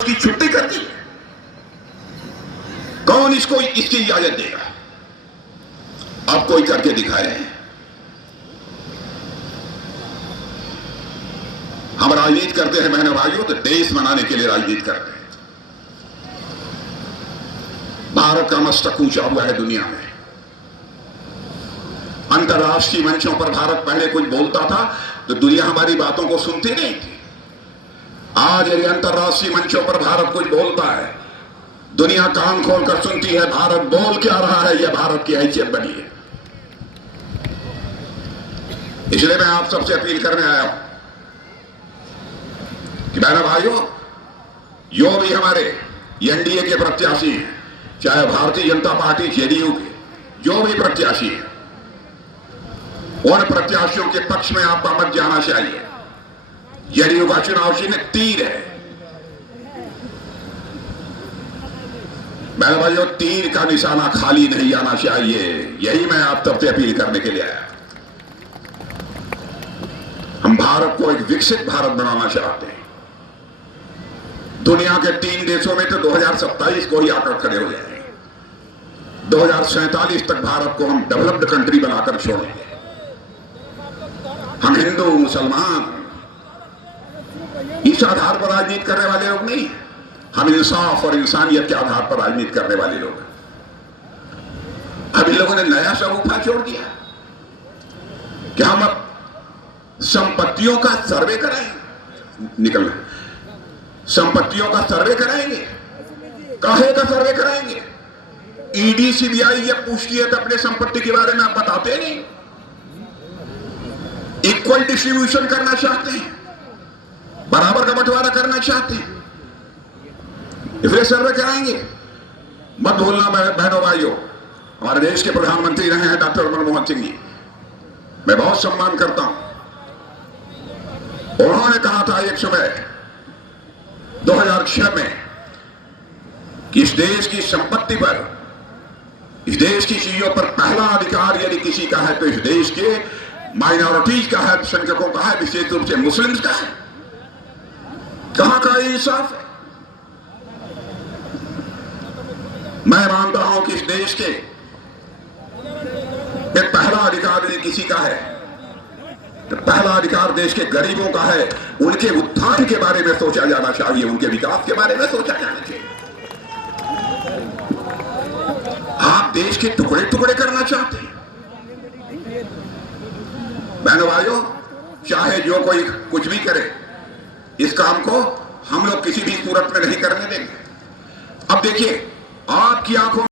की छुट्टी कर दी। कौन इसको इसकी इजाजत देगा? अब कोई करके दिखाए। हम राजनीति करते हैं बहनों भाइयों, तो देश बनाने के लिए राजनीति करते हैं। भारत का मस्तक ऊंचा हुआ है दुनिया में। अंतर्राष्ट्रीय मंचों पर भारत पहले कुछ बोलता था तो दुनिया हमारी बातों को सुनती नहीं थी। आज यदि अंतर्राष्ट्रीय मंचों पर भारत कुछ बोलता है, दुनिया कान खोलकर सुनती है भारत बोल क्या रहा है, यह भारत की हैसियत बनी है। इसलिए मैं आप सबसे अपील करने आया हूं कि बहनों भाइयों, जो भी हमारे एनडीए के प्रत्याशी हैं, चाहे भारतीय जनता पार्टी जेडीयू के जो भी प्रत्याशी हैं, उन प्रत्याशियों के पक्ष में आपका मत जाना चाहिए। जेडीयू का चुनाव चिन्ह तीर है। बहनों भाइयों, तीर का निशाना खाली नहीं आना चाहिए। यही मैं आप सबसे अपील करने के लिए आया। हम भारत को एक विकसित भारत बनाना चाहते हैं। दुनिया के 3 देशों में तो 2027 को ही आकर खड़े हो जाएंगे। 2047 तक भारत को हम डेवलप्ड कंट्री बनाकर छोड़ेंगे। हम हिंदू मुसलमान इस आधार पर राजनीति करने वाले लोग नहीं, हम इंसाफ और इंसानियत के आधार पर राजनीति करने वाले लोग। अब इन लोगों ने नया सरूफा छोड़ दिया कि हम अब संपत्तियों का सर्वे कराएंगे। निकलना, संपत्तियों का सर्वे कराएंगे। काहे का सर्वे कराएंगे? ईडी सीबीआई ये पूछती है तो अपने संपत्ति के बारे में आप बताते नहीं। इक्वल डिस्ट्रीब्यूशन करना चाहते हैं, बराबर का बंटवारा करना चाहते हैं, इसलिए सर्वे कराएंगे। मत भूलना बहनों भाइयों, हमारे देश के प्रधानमंत्री रहे हैं डॉक्टर मनमोहन सिंह जी, मैं बहुत सम्मान करता हूं। उन्होंने कहा था एक समय 2006 में कि इस देश की संपत्ति पर, इस देश की चीजों पर पहला अधिकार यदि किसी का है तो इस देश के माइनॉरिटीज का है, अल्पसंख्यकों का है, विशेष रूप से मुस्लिम्स का है। कहां का इंसाफ है? मैं मानता हूं कि इस देश के पहला अधिकार यदि किसी का है तो पहला अधिकार देश के गरीबों का है। उनके उत्थान के बारे में सोचा जाना चाहिए, उनके विकास के बारे में सोचा जाना चाहिए। आप देश के टुकड़े टुकड़े करना चाहते हैं। बहनों भाइयों, चाहे जो कोई कुछ भी करे, इस काम को हम लोग किसी भी सूरत में नहीं करने देंगे। अब देखिए, आपकी आंखों